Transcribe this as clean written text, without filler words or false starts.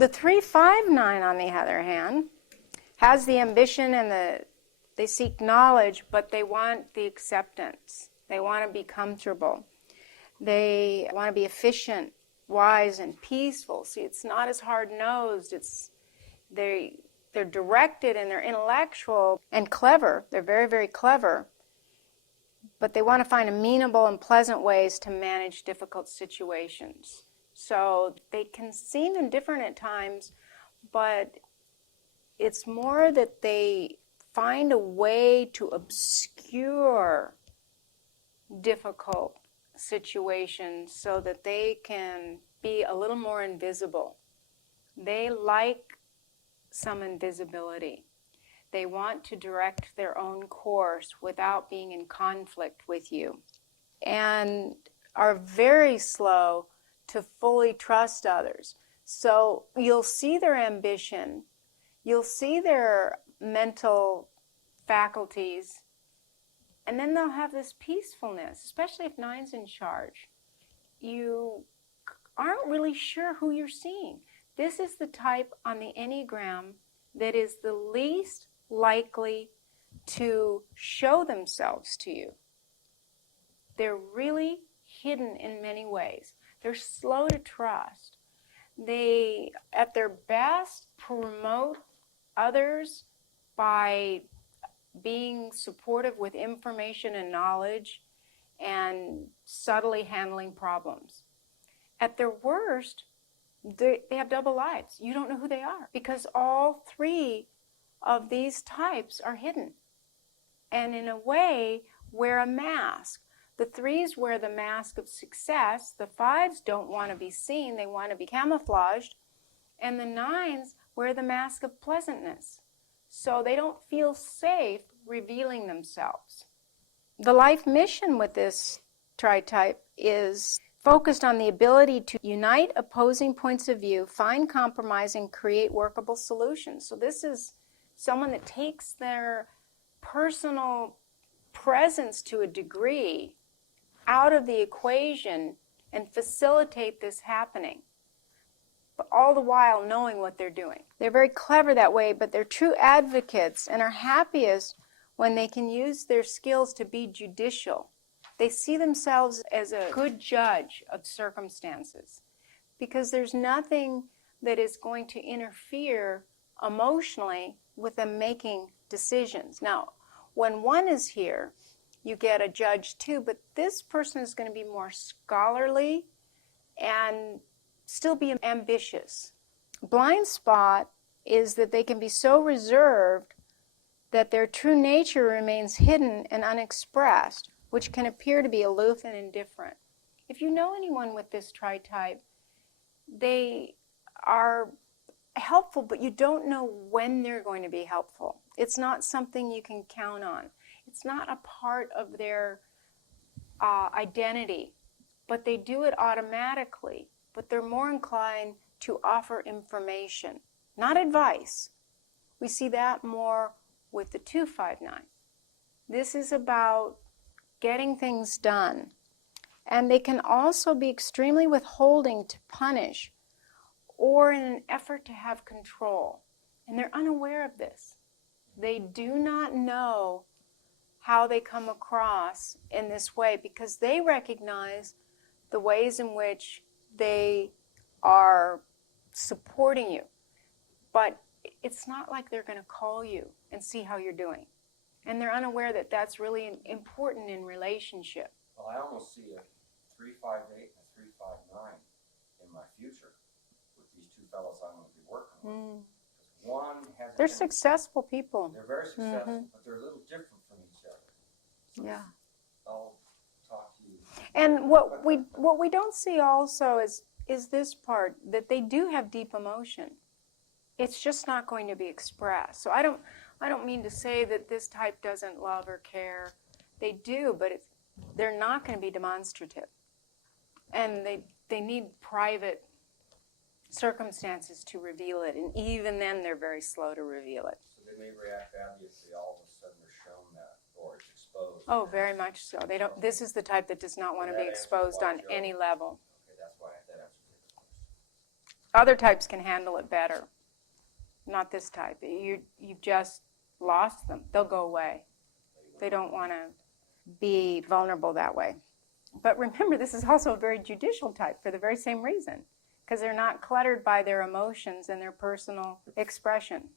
The 359, on the other hand, has the ambition and they seek knowledge, but they want the acceptance. They want to be comfortable. They want to be efficient, wise, and peaceful. See, it's not as hard-nosed. They're directed and they're intellectual and clever. They're very, very clever. But they want to find amenable and pleasant ways to manage difficult situations. So they can seem indifferent at times, but it's more that they find a way to obscure difficult situations so that they can be a little more invisible. They like some invisibility. They want to direct their own course without being in conflict with you, and are very slow to fully trust others. So you'll see their ambition, you'll see their mental faculties, and then they'll have this peacefulness, especially if 9's in charge. You aren't really sure who you're seeing. This is the type on the Enneagram that is the least likely to show themselves to you. They're really hidden in many ways. They're slow to trust. They, at their best, promote others by being supportive with information and knowledge and subtly handling problems. At their worst, they have double lives. You don't know who they are because all 3 of these types are hidden and in a way wear a mask. The 3s wear the mask of success. The 5s don't want to be seen. They want to be camouflaged. And the 9s wear the mask of pleasantness. So they don't feel safe revealing themselves. The life mission with this Tritype is focused on the ability to unite opposing points of view, find compromise, and create workable solutions. So this is someone that takes their personal presence to a degree out of the equation and facilitate this happening, but all the while knowing what they're doing. They're very clever that way, but they're true advocates and are happiest when they can use their skills to be judicial. They see themselves as a good judge of circumstances because there's nothing that is going to interfere emotionally with them making decisions. Now, when 1 is here, you get a judge too, but this person is going to be more scholarly and still be ambitious. Blind spot is that they can be so reserved that their true nature remains hidden and unexpressed, which can appear to be aloof and indifferent. If you know anyone with this Tritype, they are helpful, but you don't know when they're going to be helpful. It's not something you can count on. It's not a part of their identity, but they do it automatically. But they're more inclined to offer information, not advice. We see that more with the 259. This is about getting things done. And they can also be extremely withholding to punish or in an effort to have control. And they're unaware of this. They do not know how they come across in this way because they recognize the ways in which they are supporting you. But it's not like they're going to call you and see how you're doing. And they're unaware that that's really important in relationship. Well, I almost see a 358 and a 359 in my future with these 2 fellows I'm going to be working with. One has They're successful people. They're very successful, but they're a little different from each other. So yeah. I'll talk to you. And what we don't see also is this part, that they do have deep emotion. It's just not going to be expressed. So I don't mean to say that this type doesn't love or care. They do, but they're not going to be demonstrative. And they need private circumstances to reveal it, and even then they're very slow to reveal it. So they may react badly if they all of a sudden are shown that, or it's exposed. Oh, very much so. They don't. This is the type that does not want to be exposed on any level. Okay, that's why that answers the question. Other types can handle it better. Not this type. You've just lost them. They'll go away. They don't want to be vulnerable that way. But remember, this is also a very judicial type for the very same reason, because they're not cluttered by their emotions and their personal expression.